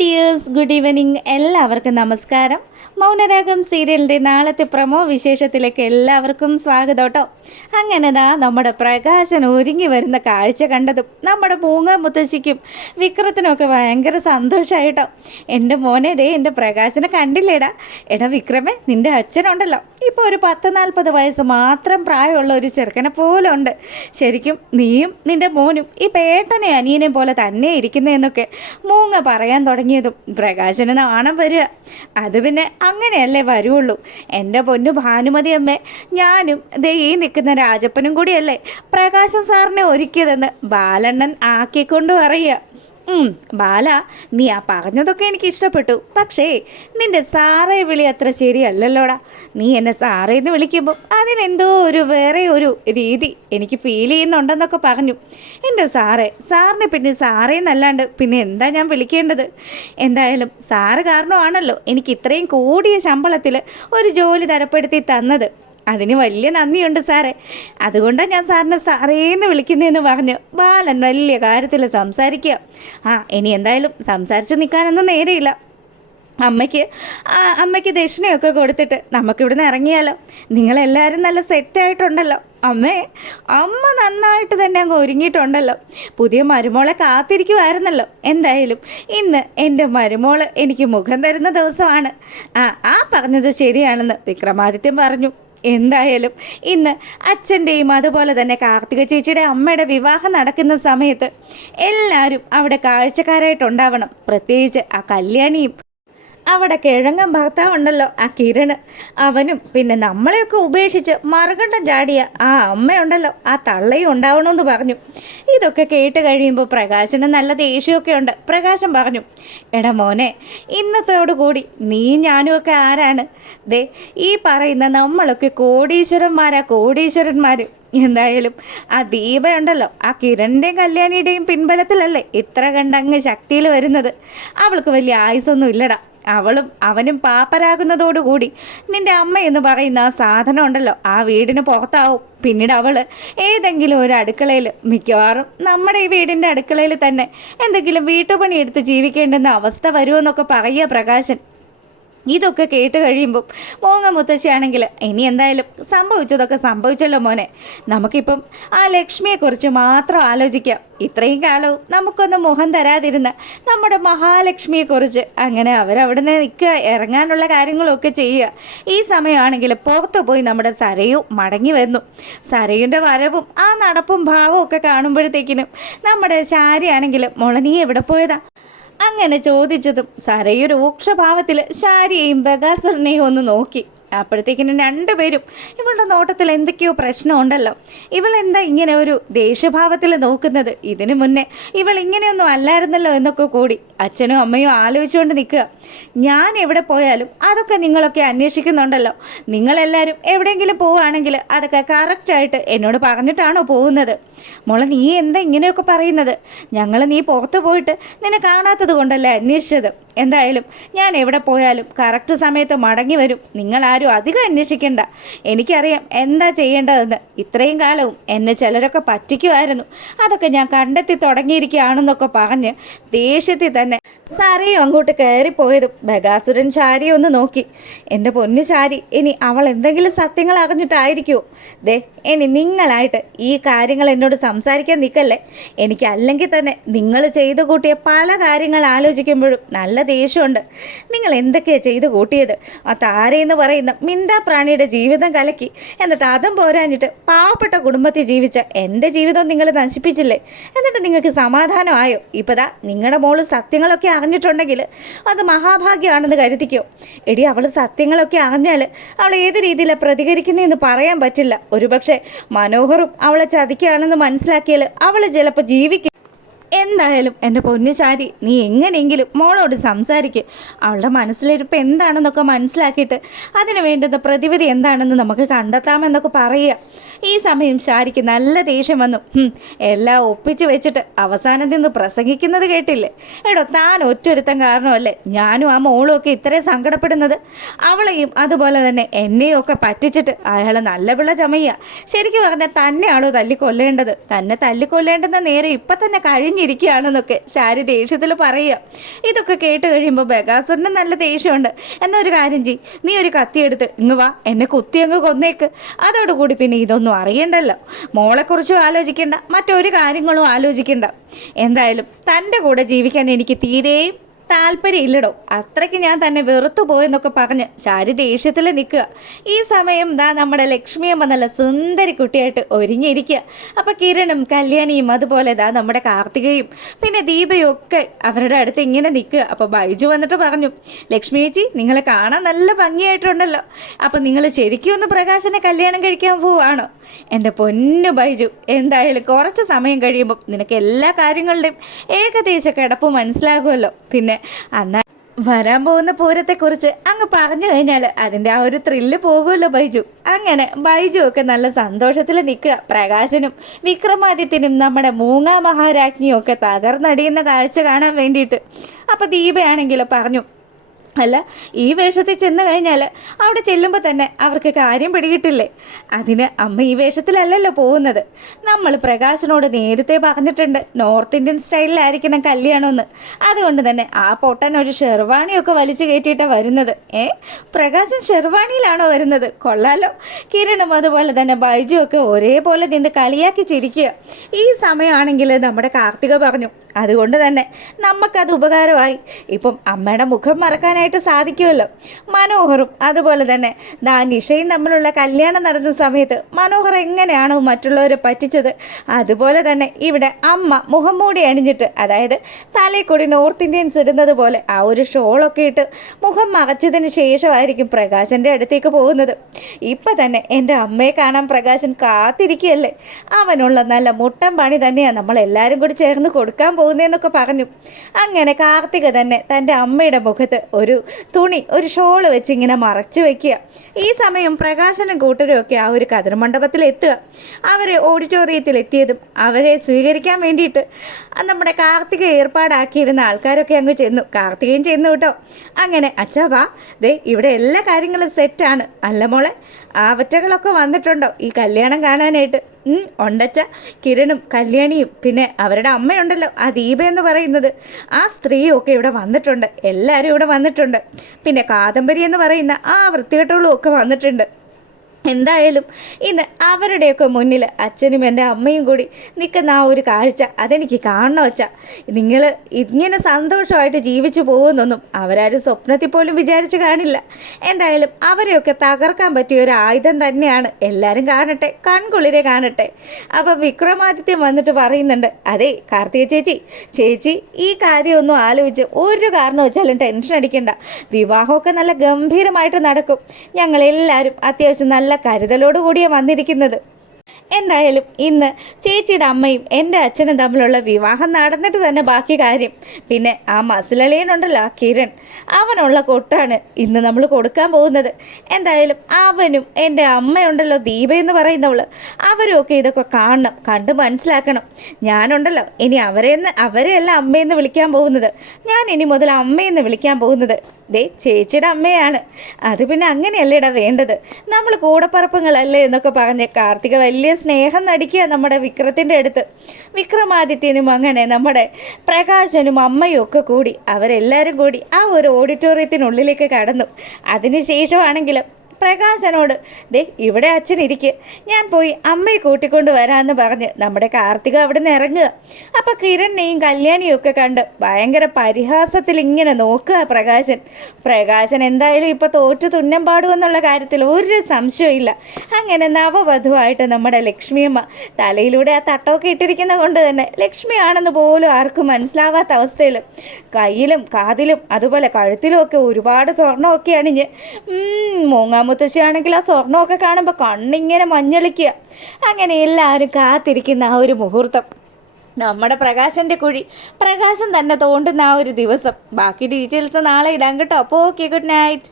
Dears, good evening. എല്ലാവർക്കും നമസ്കാരം. മൗനരാഗം സീരിയലിൻ്റെ നാളത്തെ പ്രമോ വിശേഷത്തിലേക്ക് എല്ലാവർക്കും സ്വാഗതം കേട്ടോ. അങ്ങനെ നമ്മുടെ പ്രകാശൻ ഒരുങ്ങി വരുന്ന കാഴ്ച കണ്ടതും നമ്മുടെ മൂങ്ങ മുത്തശ്ശിക്കും വിക്രത്തിനുമൊക്കെ ഭയങ്കര സന്തോഷമായിട്ടോ. എൻ്റെ മോനെ എൻ്റെ പ്രകാശനെ കണ്ടില്ലേടാ. എടാ വിക്രമേ, നിൻ്റെ അച്ഛനുണ്ടല്ലോ ഇപ്പോൾ ഒരു 10-40 വയസ്സ് മാത്രം പ്രായമുള്ള ഒരു ചെറുക്കനെ പോലെ ഉണ്ട്. ശരിക്കും നീയും നിൻ്റെ മോനും ഈ പേട്ടനെ അനിയനെ പോലെ തന്നെ ഇരിക്കുന്നതെന്നൊക്കെ മൂങ്ങ പറയാൻ തുടങ്ങിയതും പ്രകാശന് നാണം വരിക. അത് പിന്നെ അങ്ങനെയല്ലേ വരുള്ളൂ. എൻ്റെ പൊന്നു ഭാനുമതി അമ്മേ, ഞാനും ഈ നിൽക്കുന്ന രാജപ്പനും കൂടിയല്ലേ പ്രകാശൻ സാറിനെ ഒരുക്കിയതെന്ന് ബാലണ്ണൻ ആക്കിക്കൊണ്ട് പറയുക. ബാല, നീ ആ പറഞ്ഞതൊക്കെ എനിക്ക് ഇഷ്ടപ്പെട്ടു. പക്ഷേ നിൻ്റെ സാറേ വിളി അത്ര ശരിയല്ലല്ലോടാ. നീ എന്നെ സാറേന്ന് വിളിക്കുമ്പോൾ അതിനെന്തോ വേറെ ഒരു രീതി എനിക്ക് ഫീൽ ചെയ്യുന്നുണ്ടെന്നൊക്കെ പറഞ്ഞു. എൻ്റെ സാറിനെ പിന്നെ സാറേന്നല്ലാണ്ട് പിന്നെ എന്താ ഞാൻ വിളിക്കേണ്ടത്? എന്തായാലും സാറ് കാരണമാണല്ലോ എനിക്ക് ഇത്രയും കൂടിയ ശമ്പളത്തിൽ ഒരു ജോലി തരപ്പെടുത്തി തന്നത്. അതിന് വലിയ നന്ദിയുണ്ട് സാറേ. അതുകൊണ്ടാണ് ഞാൻ സാറിനെ സാറേന്ന് വിളിക്കുന്നതെന്ന് പറഞ്ഞു ബാലൻ വലിയ കാര്യത്തിൽ സംസാരിക്കുക. ഇനി എന്തായാലും സംസാരിച്ച് നിൽക്കാനൊന്നും നേരെയില്ല. അമ്മയ്ക്ക് ദക്ഷിണയൊക്കെ കൊടുത്തിട്ട് നമുക്കിവിടുന്ന് ഇറങ്ങിയാലോ. നിങ്ങളെല്ലാവരും നല്ല സെറ്റായിട്ടുണ്ടല്ലോ. അമ്മ നന്നായിട്ട് തന്നെ അങ്ങ് ഒരുങ്ങിയിട്ടുണ്ടല്ലോ. പുതിയ മരുമോളെ കാത്തിരിക്കുമായിരുന്നല്ലോ. എന്തായാലും ഇന്ന് എൻ്റെ മരുമോള് എനിക്ക് മുഖം തരുന്ന ദിവസമാണ്. പറഞ്ഞത് ശരിയാണെന്ന് വിക്രമാദിത്യൻ പറഞ്ഞു. എന്തായാലും ഇന്ന് അച്ഛൻ്റെയും അതുപോലെ തന്നെ കാർത്തിക ചേച്ചിയുടെ അമ്മയുടെ വിവാഹം നടക്കുന്ന സമയത്ത് എല്ലാവരും അവിടെ കാഴ്ചക്കാരായിട്ടുണ്ടാവണം. പ്രത്യേകിച്ച് ആ കല്യാണിയും അവിടെ കിഴങ്ങൻ ഭർത്താവുണ്ടല്ലോ ആ കിരണ്, അവനും പിന്നെ നമ്മളെയൊക്കെ ഉപേക്ഷിച്ച് മറുകണ്ഠം ചാടിയ ആ അമ്മയുണ്ടല്ലോ ആ തള്ളയും ഉണ്ടാവണമെന്ന് പറഞ്ഞു. ഇതൊക്കെ കേട്ട് കഴിയുമ്പോൾ പ്രകാശന് നല്ല ദേഷ്യമൊക്കെ ഉണ്ട്. പ്രകാശൻ പറഞ്ഞു, എടാ മോനെ, ഇന്നത്തോടുകൂടി നീ ഞാനും ഒക്കെ ആരാണ്? ഈ പറയുന്ന നമ്മളൊക്കെ കോടീശ്വരന്മാർ. എന്തായാലും ആ ദീപയുണ്ടല്ലോ ആ കിരണിൻ്റെയും കല്യാണിയുടെയും പിൻബലത്തിലല്ലേ ഇത്ര കണ്ടങ്ങ് ശക്തിയിൽ വരുന്നത്. അവൾക്ക് വലിയ ആയുസൊന്നും ഇല്ലടാ. അവനും പാപ്പരാകുന്നതോടുകൂടി നിൻ്റെ അമ്മ എന്ന് പറയുന്ന ആ സാധനം ഉണ്ടല്ലോ ആ വീടിന് പുറത്താവും. പിന്നീട് അവൾ ഏതെങ്കിലും ഒരു അടുക്കളയിൽ, മിക്കവാറും നമ്മുടെ ഈ വീടിൻ്റെ അടുക്കളയിൽ തന്നെ എന്തെങ്കിലും വീട്ടുപണി എടുത്ത് ജീവിക്കേണ്ടുന്ന അവസ്ഥ വരുമെന്നൊക്കെ പറയുക പ്രകാശൻ. ഇതൊക്കെ കേട്ട് കഴിയുമ്പോൾ മൂങ്ങ മുത്തശ്ശിയാണെങ്കിൽ ഇനി എന്തായാലും സംഭവിച്ചതൊക്കെ സംഭവിച്ചല്ലോ മോനെ. നമുക്കിപ്പം ആ ലക്ഷ്മിയെക്കുറിച്ച് മാത്രം ആലോചിക്കാം. ഇത്രയും കാലവും നമുക്കൊന്ന് മുഖം തരാതിരുന്ന നമ്മുടെ മഹാലക്ഷ്മിയെക്കുറിച്ച്. അങ്ങനെ അവരവിടുന്ന് നിൽക്കുക, ഇറങ്ങാനുള്ള കാര്യങ്ങളൊക്കെ ചെയ്യുക. ഈ സമയമാണെങ്കിൽ പുറത്തു പോയി നമ്മുടെ സരയു മടങ്ങി വന്നു. സരയുടെ വരവും ആ നടപ്പും ഭാവവും ഒക്കെ കാണുമ്പോഴത്തേക്കിനും നമ്മുടെ ശാരിയാണെങ്കിൽ മോളെ നീ എവിടെ പോയതാ അങ്ങനെ ചോദിച്ചതും സരയു രൂക്ഷഭാവത്തിൽ ശാരിയെയും ബഗാസുരനെയും ഒന്ന് നോക്കി. അപ്പോഴത്തേക്കിനും രണ്ടുപേരും ഇവളുടെ നോട്ടത്തിൽ എന്തൊക്കെയോ പ്രശ്നമുണ്ടല്ലോ. ഇവളെന്താ ഇങ്ങനെ ഒരു ദേഷ്യഭാവത്തിൽ നോക്കുന്നത്? ഇതിനു മുന്നേ ഇവൾ ഇങ്ങനെയൊന്നും അല്ലായിരുന്നല്ലോ എന്നൊക്കെ കൂടി അച്ഛനും അമ്മയും ആലോചിച്ചുകൊണ്ട് നിൽക്കുക. ഞാൻ എവിടെ പോയാലും അതൊക്കെ നിങ്ങളൊക്കെ അന്വേഷിക്കുന്നുണ്ടല്ലോ. നിങ്ങളെല്ലാവരും എവിടെയെങ്കിലും പോവുകയാണെങ്കിൽ അതൊക്കെ കറക്റ്റായിട്ട് എന്നോട് പറഞ്ഞിട്ടാണോ പോകുന്നത്? മോളെ, നീ എന്താ ഇങ്ങനെയൊക്കെ പറയുന്നത്? നീ പുറത്ത് പോയിട്ട് നിന്നെ കാണാത്തത് കൊണ്ടല്ലേ അന്വേഷിച്ചത്. എന്തായാലും ഞാൻ എവിടെ പോയാലും കറക്റ്റ് സമയത്ത് മടങ്ങി വരും. നിങ്ങളാരും അധികം അന്വേഷിക്കണ്ട. എനിക്കറിയാം എന്താ ചെയ്യേണ്ടതെന്ന്. ഇത്രയും കാലവും എന്നെ ചിലരൊക്കെ പറ്റിക്കുമായിരുന്നു. അതൊക്കെ ഞാൻ കണ്ടെത്തി തുടങ്ങിയിരിക്കുകയാണെന്നൊക്കെ പറഞ്ഞ് ദേഷ്യത്തിൽ തന്നെ സരയും അങ്ങോട്ട് കയറിപ്പോയതും ബഗാസുരൻ ശാരിയെ ഒന്ന് നോക്കി. എൻ്റെ പൊന്നു ശാരി, ഇനി അവൾ എന്തെങ്കിലും സത്യങ്ങൾ അറിഞ്ഞിട്ടായിരിക്കുമോ? ഇനി നിങ്ങളായിട്ട് ഈ കാര്യങ്ങൾ എന്നോട് സംസാരിക്കാൻ നിൽക്കല്ലേ. എനിക്കല്ലെങ്കിൽ തന്നെ നിങ്ങൾ ചെയ്തു കൂട്ടിയ പല കാര്യങ്ങൾ ആലോചിക്കുമ്പോഴും നല്ല ദേഷ്യമുണ്ട്. നിങ്ങൾ എന്തൊക്കെയാണ് ചെയ്തു കൂട്ടിയത്? ആ താരയെന്ന് പറയുന്ന മിണ്ടാ പ്രാണിയുടെ ജീവിതം കലക്കി, എന്നിട്ട് അതും പോരാഞ്ഞിട്ട് പാവപ്പെട്ട കുടുംബത്തിൽ ജീവിച്ച എൻ്റെ ജീവിതം നിങ്ങൾ നശിപ്പിച്ചില്ലേ? എന്നിട്ട് നിങ്ങൾക്ക് സമാധാനമായോ? ഇപ്പതാ നിങ്ങളുടെ മോള് സത്യങ്ങളൊക്കെ അറിഞ്ഞിട്ടുണ്ടെങ്കിൽ അത് മഹാഭാഗ്യമാണെന്ന് കരുതിക്കോ. അവൾ സത്യങ്ങളൊക്കെ അറിഞ്ഞാൽ അവൾ ഏത് രീതിയിലാണ് പ്രതികരിക്കുന്നതെന്ന് പറയാൻ പറ്റില്ല. ഒരുപക്ഷെ മനോഹറും അവളെ ചതിക്കുകയാണെന്ന് മനസ്സിലാക്കിയാൽ അവൾ ചിലപ്പോൾ ജീവിക്കും. എന്തായാലും എൻ്റെ പൊന്നു ശാരി, നീ എങ്ങനെയെങ്കിലും മോളോട് സംസാരിക്കുക. അവളുടെ മനസ്സിലിരിപ്പ് എന്താണെന്നൊക്കെ മനസ്സിലാക്കിയിട്ട് അതിന് വേണ്ടുന്ന പ്രതിവിധി എന്താണെന്ന് നമുക്ക് കണ്ടെത്താമെന്നൊക്കെ പറയുക. ഈ സമയം ശാരിക്ക് നല്ല ദേഷ്യം വന്നു. എല്ലാം ഒപ്പിച്ച് വെച്ചിട്ട് അവസാനം നിന്ന് പ്രസംഗിക്കുന്നത് കേട്ടില്ലേ? താൻ ഒറ്റൊരുത്തൻ കാരണമല്ലേ ഞാനും ആ മോളും ഒക്കെ ഇത്രയും സങ്കടപ്പെടുന്നത്? അവളെയും അതുപോലെ തന്നെ എന്നെയും ഒക്കെ പറ്റിച്ചിട്ട് അയാൾ നല്ല പിള്ള ചമയ്യ. ശരിക്കും പറഞ്ഞാൽ തന്നെയാണോ തല്ലിക്കൊല്ലേണ്ടത്? തന്നെ തല്ലിക്കൊല്ലേണ്ടെന്ന നേരെ ഇപ്പം തന്നെ കഴിഞ്ഞില്ല. ഒരിഞ്ഞിരിക്കുകയാണെന്നൊക്കെ ശാരി ദേഷ്യത്തിൽ പറയുക. ഇതൊക്കെ കേട്ട് കഴിയുമ്പോൾ ബഗാസുരന് നല്ല ദേഷ്യമുണ്ട്. എന്നാൽ ഒരു കാര്യം ചെയ്യ്, നീ ഒരു കത്തിയെടുത്ത് ഇങ്ങ് വാ, എന്നെ കുത്തി അങ്ങ് കൊന്നേക്ക്. അതോടുകൂടി പിന്നെ ഇതൊന്നും അറിയണ്ടല്ലോ, മോളെക്കുറിച്ചും ആലോചിക്കേണ്ട, മറ്റൊരു കാര്യങ്ങളും ആലോചിക്കേണ്ട. എന്തായാലും തൻ്റെ കൂടെ ജീവിക്കാൻ എനിക്ക് തീരെയും താല്പര്യമില്ലടോ, അത്രയ്ക്ക് ഞാൻ തന്നെ വെറുത്തു പോയെന്നൊക്കെ പറഞ്ഞ് ശാരി ദേഷ്യത്തിൽ നിൽക്കുക. ഈ സമയം നമ്മുടെ ലക്ഷ്മിയമ്മ നല്ല സുന്ദരി കുട്ടിയായിട്ട് ഒരുങ്ങിയിരിക്കുക. അപ്പോൾ കിരണും കല്യാണിയും അതുപോലെ നമ്മുടെ കാർത്തികയും പിന്നെ ദീപയും ഒക്കെ അവരുടെ അടുത്ത് ഇങ്ങനെ നിൽക്കുക. അപ്പോൾ ബൈജു വന്നിട്ട് പറഞ്ഞു, ലക്ഷ്മി ചേച്ചി നിങ്ങളെ കാണാൻ നല്ല ഭംഗിയായിട്ടുണ്ടല്ലോ, അപ്പോൾ നിങ്ങൾ ശരിക്കും ഒന്ന് പ്രകാശനെ കല്യാണം കഴിക്കാൻ പോവുകയാണോ? എൻ്റെ പൊന്നു ബൈജു, എന്തായാലും കുറച്ച് സമയം കഴിയുമ്പം നിനക്ക് എല്ലാ കാര്യങ്ങളുടെയും ഏകദേശ കിടപ്പ് മനസ്സിലാകുമല്ലോ. പിന്നെ വരാൻ പോകുന്ന പൂരത്തെക്കുറിച്ച് അങ്ങ് പറഞ്ഞു കഴിഞ്ഞാൽ അതിൻ്റെ ആ ഒരു ത്രില്ല് പോകുമല്ലോ ബൈജു. അങ്ങനെ ബൈജു ഒക്കെ നല്ല സന്തോഷത്തിൽ നിൽക്കുക. പ്രകാശനും വിക്രമാദിത്യനും നമ്മുടെ മൂങ്ങാ മഹാരാജ്ഞിയും ഒക്കെ തകർന്നടിയുന്ന കാഴ്ച കാണാൻ വേണ്ടിയിട്ട്. അപ്പോൾ ദീപയാണെങ്കിൽ പറഞ്ഞു, അല്ല ഈ വേഷത്തിൽ ചെന്ന് കഴിഞ്ഞാൽ അവിടെ ചെല്ലുമ്പോൾ തന്നെ അവർക്ക് കാര്യം പിടികിട്ടില്ലേ? അതിന് അമ്മ ഈ വേഷത്തിലല്ലല്ലോ പോകുന്നത്. നമ്മൾ പ്രകാശനോട് നേരത്തെ പറഞ്ഞിട്ടുണ്ട് നോർത്ത് ഇന്ത്യൻ സ്റ്റൈലിലായിരിക്കണം കല്യാണമെന്ന്. അതുകൊണ്ട് തന്നെ ആ പൊട്ടൻ ഒരു ഷെർവാണിയൊക്കെ വലിച്ചു കയറ്റിയിട്ടാണ് വരുന്നത്. പ്രകാശൻ ഷെർവാണിയിലാണോ വരുന്നത്? കൊള്ളാലോ. കിരണും അതുപോലെ തന്നെ ബൈജു ഒക്കെ ഒരേപോലെ നിന്ന് കളിയാക്കി ചിരിക്കുക. ഈ സമയമാണെങ്കിൽ നമ്മുടെ കാർത്തിക പറഞ്ഞു, അതുകൊണ്ട് തന്നെ നമുക്കത് ഉപകാരമായി. ഇപ്പം അമ്മയുടെ മുഖം മറക്കാനായിട്ട് സാധിക്കുമല്ലോ. മനോഹറും അതുപോലെ തന്നെ നിഷയും തമ്മിലുള്ള കല്യാണം നടന്ന സമയത്ത് മനോഹർ എങ്ങനെയാണോ മറ്റുള്ളവരെ പറ്റിച്ചത്, അതുപോലെ തന്നെ ഇവിടെ അമ്മ മുഖം മൂടി അണിഞ്ഞിട്ട്, അതായത് തലയിൽ കൂടി നോർത്ത് ഇന്ത്യൻസ് ഇടുന്നത് പോലെ ആ ഒരു ഷോളൊക്കെ ഇട്ട് മുഖം മറച്ചതിന് ശേഷമായിരിക്കും പ്രകാശൻ്റെ അടുത്തേക്ക് പോകുന്നത്. ഇപ്പം തന്നെ എൻ്റെ അമ്മയെ കാണാൻ പ്രകാശൻ കാത്തിരിക്കുകയല്ലേ. അവനുള്ള നല്ല മുട്ടൻ പണി തന്നെയാണ് നമ്മളെല്ലാവരും കൂടി ചേർന്ന് കൊടുക്കാൻ പോകുന്നതെന്നൊക്കെ പറഞ്ഞു. അങ്ങനെ കാർത്തിക തന്നെ തൻ്റെ അമ്മയുടെ മുഖത്ത് ഒരു തുണി, ഒരു ഷോള് വെച്ച് ഇങ്ങനെ മറച്ചു വയ്ക്കുക. ഈ സമയം പ്രകാശനും കൂട്ടരും ഒക്കെ ആ ഒരു കതിർ മണ്ഡപത്തിൽ എത്തുക. അവരെ ഓഡിറ്റോറിയത്തിൽ എത്തിയതും അവരെ സ്വീകരിക്കാൻ വേണ്ടിയിട്ട് നമ്മുടെ കാർത്തിക ഏർപ്പാടാക്കിയിരുന്ന ആൾക്കാരൊക്കെ അങ്ങ് ചെന്നു. കാർത്തികയും ചെന്നു കേട്ടോ. അങ്ങനെ അച്ഛാ വാ, ദേ ഇവിടെ എല്ലാ കാര്യങ്ങളും സെറ്റാണ്. അല്ല മോളെ, ആവറ്റകളൊക്കെ വന്നിട്ടുണ്ടോ ഈ കല്യാണം കാണാനായിട്ട്? ഉണ്ടച്ച. കിരണും കല്യാണിയും പിന്നെ അവരുടെ അമ്മയുണ്ടല്ലോ ആ ദീപ എന്ന് പറയുന്നത്, ആ സ്ത്രീയും ഒക്കെ ഇവിടെ വന്നിട്ടുണ്ട്. എല്ലാവരും ഇവിടെ വന്നിട്ടുണ്ട്. പിന്നെ കാദംബരി എന്ന് പറയുന്ന ആ വൃത്തികെട്ടുകളും ഒക്കെ വന്നിട്ടുണ്ട്. എന്തായാലും ഇന്ന് അവരുടെയൊക്കെ മുന്നിൽ അച്ഛനും എൻ്റെ അമ്മയും കൂടി നിൽക്കുന്ന ആ ഒരു കാഴ്ച അതെനിക്ക് കാണണം വച്ചാൽ. നിങ്ങൾ ഇങ്ങനെ സന്തോഷമായിട്ട് ജീവിച്ചു പോകുന്നൊന്നും അവരാരും സ്വപ്നത്തിൽ പോലും വിചാരിച്ച് കാണില്ല. എന്തായാലും അവരെയൊക്കെ തകർക്കാൻ പറ്റിയ ഒരു ആയുധം തന്നെയാണ്. എല്ലാവരും കാണട്ടെ, കൺകുളിരെ കാണട്ടെ. അപ്പം വിക്രമാദിത്യം വന്നിട്ട് പറയുന്നുണ്ട്, അതെ കാർത്തിക ചേച്ചി ഈ കാര്യമൊന്നും ആലോചിച്ച് ഒരു കാരണം വെച്ചാലും ടെൻഷൻ അടിക്കണ്ട. വിവാഹമൊക്കെ നല്ല ഗംഭീരമായിട്ട് നടക്കും. ഞങ്ങളെല്ലാവരും അത്യാവശ്യം നല്ല കരുതലോടുകൂടിയാണ് വന്നിരിക്കുന്നത്. എന്തായാലും ഇന്ന് ചേച്ചിയുടെ അമ്മയും എൻ്റെ അച്ഛനും തമ്മിലുള്ള വിവാഹം നടന്നിട്ട് തന്നെ ബാക്കി കാര്യം. പിന്നെ ആ മസിലളിയനുണ്ടല്ലോ ആ കിരൺ, അവനുള്ള കൊട്ടാണ് ഇന്ന് നമ്മൾ കൊടുക്കാൻ പോകുന്നത്. എന്തായാലും അവനും എൻ്റെ അമ്മയുണ്ടല്ലോ ദീപ എന്ന് പറയുന്നവൾ, അവരുമൊക്കെ ഇതൊക്കെ കാണണം, കണ്ട് മനസ്സിലാക്കണം. ഞാനുണ്ടല്ലോ ഇനി അവരെയല്ല അമ്മയെന്ന് വിളിക്കാൻ പോകുന്നത്. ഞാൻ ഇനി മുതൽ അമ്മയെന്ന് വിളിക്കാൻ പോകുന്നത് ദേ ചേച്ചിയുടെ അമ്മയാണ്. അത് പിന്നെ അങ്ങനെയല്ലേടാ വേണ്ടത്, നമ്മൾ കൂടപ്പറപ്പുകളല്ലേ എന്നൊക്കെ പറഞ്ഞ് കാർത്തിക വലിയ സ്നേഹം നടിക്കുക നമ്മുടെ വിക്രത്തിൻ്റെ അടുത്ത്. വിക്രമാദിത്യനും അങ്ങനെ നമ്മുടെ പ്രകാശനും അമ്മയും ഒക്കെ കൂടി അവരെല്ലാവരും കൂടി ആ ഒരു ഓഡിറ്റോറിയത്തിനുള്ളിലേക്ക് കടന്നു. അതിനുശേഷമാണെങ്കിലും പ്രകാശനോട് ദേ ഇവിടെ അച്ഛനിരിക്കുക, ഞാൻ പോയി അമ്മയെ കൂട്ടിക്കൊണ്ട് വരാമെന്ന് പറഞ്ഞ് നമ്മുടെ കാർത്തിക അവിടെ നിന്ന് ഇറങ്ങുക. അപ്പോൾ കിരണിനെയും കല്യാണിയും ഒക്കെ കണ്ട് ഭയങ്കര പരിഹാസത്തിൽ ഇങ്ങനെ നോക്കുക പ്രകാശൻ എന്തായാലും ഇപ്പോൾ തോറ്റു തുന്നം പാടുമെന്നുള്ള കാര്യത്തിൽ ഒരു സംശയമില്ല. അങ്ങനെ നവവധുവായിട്ട് നമ്മുടെ ലക്ഷ്മിയമ്മ തലയിലൂടെ ആ തട്ടമൊക്കെ ഇട്ടിരിക്കുന്ന കൊണ്ട് തന്നെ ലക്ഷ്മിയാണെന്ന് പോലും ആർക്കും മനസ്സിലാവാത്ത അവസ്ഥയിൽ കയ്യിലും കാതിലും അതുപോലെ കഴുത്തിലും ഒക്കെ ഒരുപാട് സ്വർണ്ണമൊക്കെ അണിഞ്ഞ് മുത്തശ്ശിയാണെങ്കിൽ ആ സ്വർണ്ണമൊക്കെ കാണുമ്പോൾ കണ്ണിങ്ങനെ മഞ്ഞളിക്കുക. അങ്ങനെ എല്ലാവരും കാത്തിരിക്കുന്ന ആ ഒരു മുഹൂർത്തം, നമ്മുടെ പ്രകാശൻ്റെ കുഴി പ്രകാശം തന്നെ തോണ്ടുന്ന ആ ഒരു ദിവസം. ബാക്കി ഡീറ്റെയിൽസ് നാളെ ഇടാം കേട്ടോ. അപ്പോൾ ഓക്കെ, ഗുഡ് നൈറ്റ്.